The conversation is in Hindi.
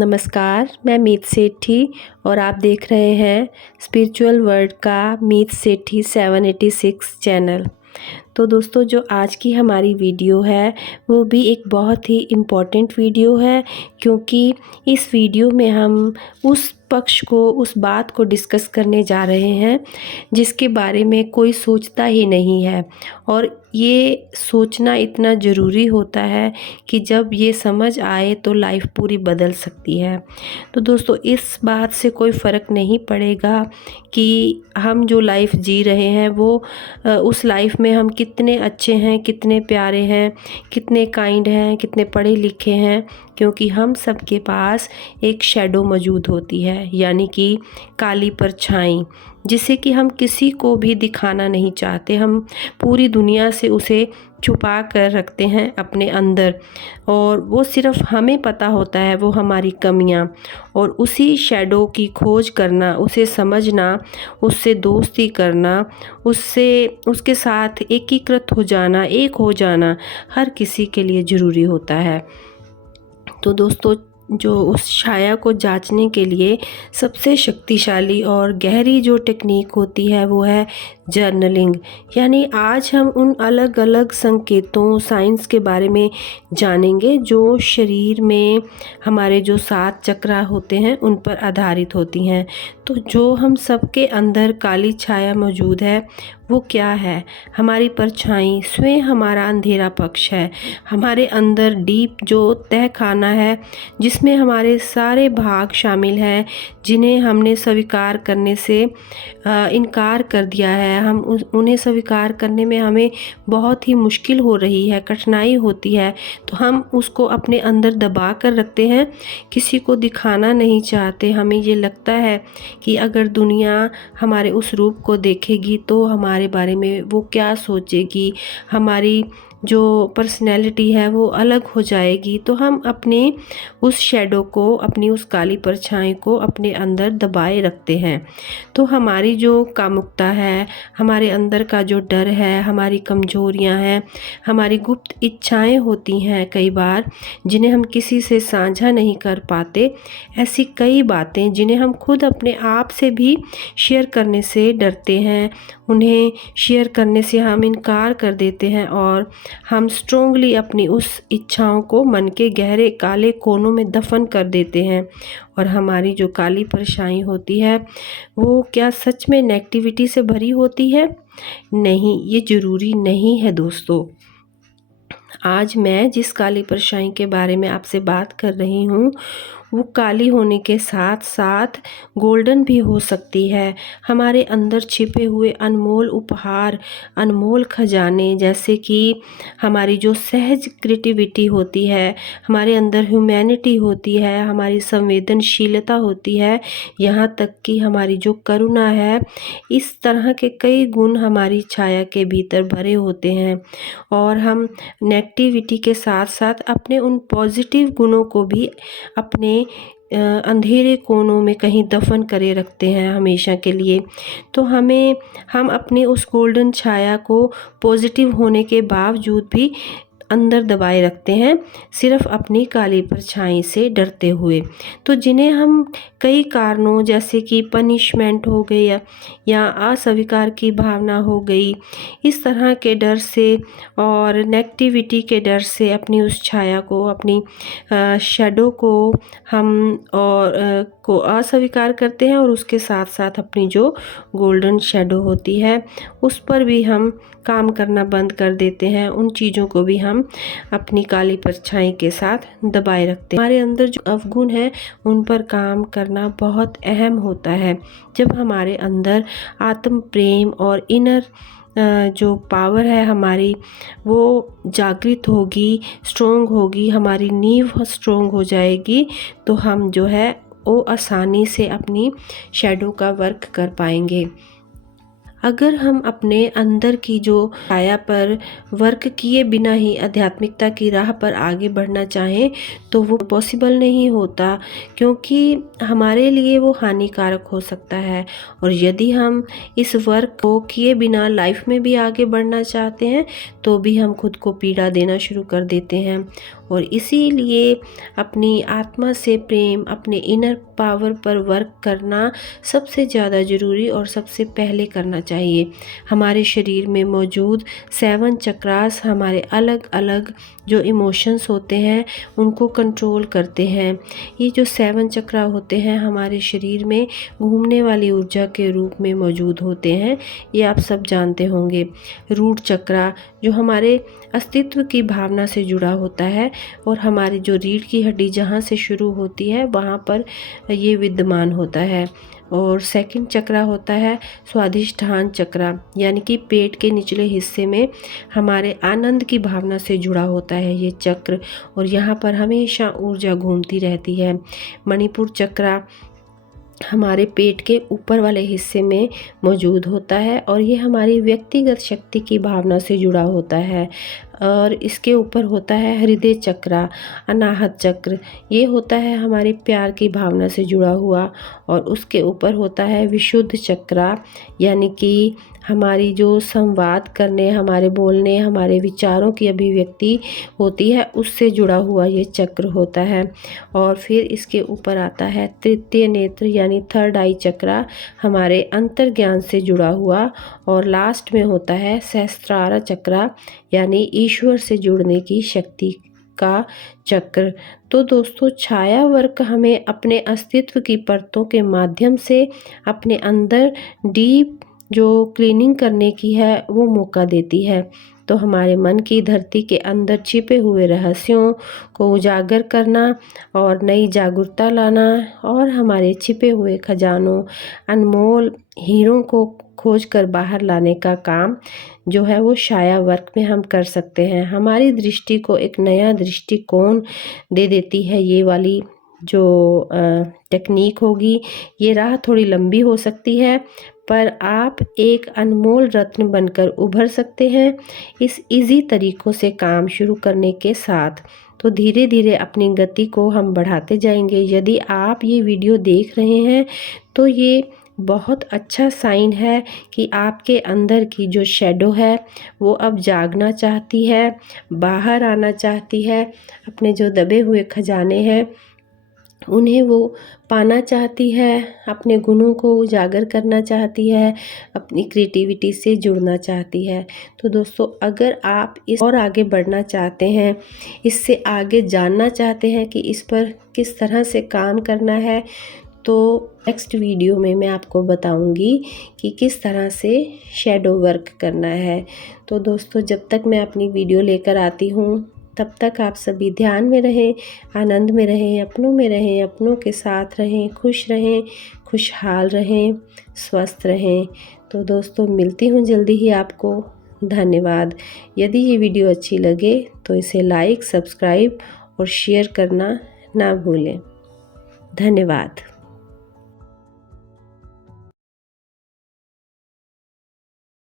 नमस्कार, मैं मीत सेठी और आप देख रहे हैं स्पिरिचुअल वर्ल्ड का मीत सेठी 786 चैनल। तो दोस्तों, जो आज की हमारी वीडियो है वो भी एक बहुत ही इम्पॉर्टेंट वीडियो है, क्योंकि इस वीडियो में हम उस पक्ष को, उस बात को डिस्कस करने जा रहे हैं जिसके बारे में कोई सोचता ही नहीं है। और ये सोचना इतना ज़रूरी होता है कि जब ये समझ आए तो लाइफ पूरी बदल सकती है। तो दोस्तों, इस बात से कोई फ़र्क नहीं पड़ेगा कि हम जो लाइफ जी रहे हैं वो उस लाइफ में हम कितने अच्छे हैं, कितने प्यारे हैं, कितने काइंड हैं, कितने पढ़े लिखे हैं, क्योंकि हम सब के पास एक शैडो मौजूद होती है, यानी कि काली परछाई, जिसे कि हम किसी को भी दिखाना नहीं चाहते। हम पूरी दुनिया से उसे छुपा कर रखते हैं अपने अंदर, और वो सिर्फ़ हमें पता होता है वो हमारी कमियां। और उसी शैडो की खोज करना, उसे समझना, उससे दोस्ती करना, उसके साथ एकीकृत हो जाना, एक हो जाना हर किसी के लिए ज़रूरी होता है। तो दोस्तों, जो उस छाया को जांचने के लिए सबसे शक्तिशाली और गहरी जो टेक्निक होती है वो है जर्नलिंग। यानी आज हम उन अलग अलग संकेतों, साइंस के बारे में जानेंगे जो शरीर में हमारे जो 7 चक्रा होते हैं उन पर आधारित होती हैं। तो जो हम सबके अंदर काली छाया मौजूद है वो क्या है? हमारी परछाई स्वयं हमारा अंधेरा पक्ष है। हमारे अंदर डीप जो तह खाना है जिसमें हमारे सारे भाग शामिल हैं, जिन्हें हमने स्वीकार करने से इनकार कर दिया है। हम उन्हें स्वीकार करने में हमें बहुत ही मुश्किल हो रही है, कठिनाई होती है, तो हम उसको अपने अंदर दबा कर रखते हैं, किसी को दिखाना नहीं चाहते। हमें ये लगता है कि अगर दुनिया हमारे उस रूप को देखेगी तो हमारे बारे में वो क्या सोचेगी, हमारी जो पर्सनैलिटी है वो अलग हो जाएगी। तो हम अपने उस शैडो को, अपनी उस काली परछाई को अपने अंदर दबाए रखते हैं। तो हमारी जो कामुकता है, हमारे अंदर का जो डर है, हमारी कमजोरियां हैं, हमारी गुप्त इच्छाएं होती हैं कई बार, जिन्हें हम किसी से साझा नहीं कर पाते। ऐसी कई बातें जिन्हें हम खुद अपने आप से भी शेयर करने से डरते हैं, उन्हें शेयर करने से हम इनकार कर देते हैं, और हम स्ट्रोंगली अपनी उस इच्छाओं को मन के गहरे काले कोनों में दफन कर देते हैं। और हमारी जो काली परछाई होती है वो क्या सच में नेगेटिविटी से भरी होती है? नहीं, ये ज़रूरी नहीं है दोस्तों। आज मैं जिस काली परछाई के बारे में आपसे बात कर रही हूँ वो काली होने के साथ साथ गोल्डन भी हो सकती है। हमारे अंदर छिपे हुए अनमोल उपहार, अनमोल खजाने, जैसे कि हमारी जो सहज क्रिएटिविटी होती है, हमारे अंदर ह्यूमैनिटी होती है, हमारी संवेदनशीलता होती है, यहाँ तक कि हमारी जो करुणा है, इस तरह के कई गुण हमारी छाया के भीतर भरे होते हैं। और हम नेगेटिविटी के साथ साथ अपने उन पॉजिटिव गुणों को भी अपने अंधेरे कोनों में कहीं दफन करे रखते हैं हमेशा के लिए। तो हम अपनी उस गोल्डन छाया को पॉजिटिव होने के बावजूद भी अंदर दबाए रखते हैं, सिर्फ अपनी काली परछाई से डरते हुए। तो जिन्हें हम कई कारणों, जैसे कि पनिशमेंट हो गई या अस्वीकार की भावना हो गई, इस तरह के डर से और नेगेटिविटी के डर से अपनी उस छाया को, अपनी शैडो को को अस्वीकार करते हैं, और उसके साथ साथ अपनी जो गोल्डन शैडो होती है उस पर भी हम काम करना बंद कर देते हैं। उन चीज़ों को भी हम अपनी काली परछाई के साथ दबाए रखते हैं। हमारे अंदर जो अवगुण है उन पर काम करना बहुत अहम होता है। जब हमारे अंदर आत्म प्रेम और इनर जो पावर है हमारी, वो जागृत होगी, स्ट्रोंग होगी, हमारी नींव स्ट्रोंग हो जाएगी, तो हम जो है वो आसानी से अपनी शैडो का वर्क कर पाएंगे। अगर हम अपने अंदर की जो छाया पर वर्क किए बिना ही आध्यात्मिकता की राह पर आगे बढ़ना चाहें तो वो पॉसिबल नहीं होता, क्योंकि हमारे लिए वो हानिकारक हो सकता है। और यदि हम इस वर्क को किए बिना लाइफ में भी आगे बढ़ना चाहते हैं तो भी हम खुद को पीड़ा देना शुरू कर देते हैं। और इसीलिए अपनी आत्मा से प्रेम, अपने इनर पावर पर वर्क करना सबसे ज़्यादा ज़रूरी और सबसे पहले करना चाहिए। हमारे शरीर में मौजूद 7 चक्रास हमारे अलग अलग जो इमोशंस होते हैं उनको कंट्रोल करते हैं। ये जो 7 चक्रा होते हैं हमारे शरीर में घूमने वाली ऊर्जा के रूप में मौजूद होते हैं, ये आप सब जानते होंगे। रूट चक्रा जो हमारे अस्तित्व की भावना से जुड़ा होता है और हमारी जो रीढ़ की हड्डी जहाँ से शुरू होती है वहाँ पर ये विद्यमान होता है। और सेकंड चक्रा होता है स्वाधिष्ठान चक्रा, यानी कि पेट के निचले हिस्से में हमारे आनंद की भावना से जुड़ा होता है ये चक्र, और यहाँ पर हमेशा ऊर्जा घूमती रहती है। मणिपुर चक्रा हमारे पेट के ऊपर वाले हिस्से में मौजूद होता है और ये हमारी व्यक्तिगत शक्ति की भावना से जुड़ा होता है। और इसके ऊपर होता है हृदय चक्रा, अनाहत चक्र, ये होता है हमारी प्यार की भावना से जुड़ा हुआ। और उसके ऊपर होता है विशुद्ध चक्रा, यानी कि हमारी जो संवाद करने, हमारे बोलने, हमारे विचारों की अभिव्यक्ति होती है उससे जुड़ा हुआ ये चक्र होता है। और फिर इसके ऊपर आता है तृतीय नेत्र यानी थर्ड आई चक्रा, हमारे अंतर्ज्ञान से जुड़ा हुआ। और लास्ट में होता है सहस्त्रार चक्रा, यानी ईश्वर से जुड़ने की शक्ति का चक्र। तो दोस्तों, छाया वर्क हमें अपने अस्तित्व की परतों के माध्यम से अपने अंदर डीप जो क्लीनिंग करने की है वो मौका देती है। तो हमारे मन की धरती के अंदर छिपे हुए रहस्यों को उजागर करना और नई जागरूकता लाना और हमारे छिपे हुए खजानों, अनमोल हीरों को खोज कर बाहर लाने का काम जो है वो छाया वर्क में हम कर सकते हैं। हमारी दृष्टि को एक नया दृष्टिकोण दे देती है ये वाली जो टेक्निक होगी। ये राह थोड़ी लंबी हो सकती है पर आप एक अनमोल रत्न बनकर उभर सकते हैं इस इजी तरीक़ों से काम शुरू करने के साथ। तो धीरे धीरे अपनी गति को हम बढ़ाते जाएंगे। यदि आप ये वीडियो देख रहे हैं तो ये बहुत अच्छा साइन है कि आपके अंदर की जो शैडो है वो अब जागना चाहती है, बाहर आना चाहती है। अपने जो दबे हुए खजाने हैं उन्हें वो पाना चाहती है, अपने गुणों को उजागर करना चाहती है, अपनी क्रिएटिविटी से जुड़ना चाहती है। तो दोस्तों, अगर आप इस और आगे बढ़ना चाहते हैं, इससे आगे जानना चाहते हैं कि इस पर किस तरह से काम करना है, तो नेक्स्ट वीडियो में मैं आपको बताऊंगी कि किस तरह से शैडो वर्क करना है। तो दोस्तों, जब तक मैं अपनी वीडियो लेकर आती हूँ तब तक आप सभी ध्यान में रहें, आनंद में रहें, अपनों में रहें, अपनों के साथ रहें, खुश रहें, खुशहाल रहें, स्वस्थ रहें। तो दोस्तों, मिलती हूँ जल्दी ही आपको। धन्यवाद। यदि ये वीडियो अच्छी लगे तो इसे लाइक, सब्सक्राइब और शेयर करना ना भूलें। धन्यवाद।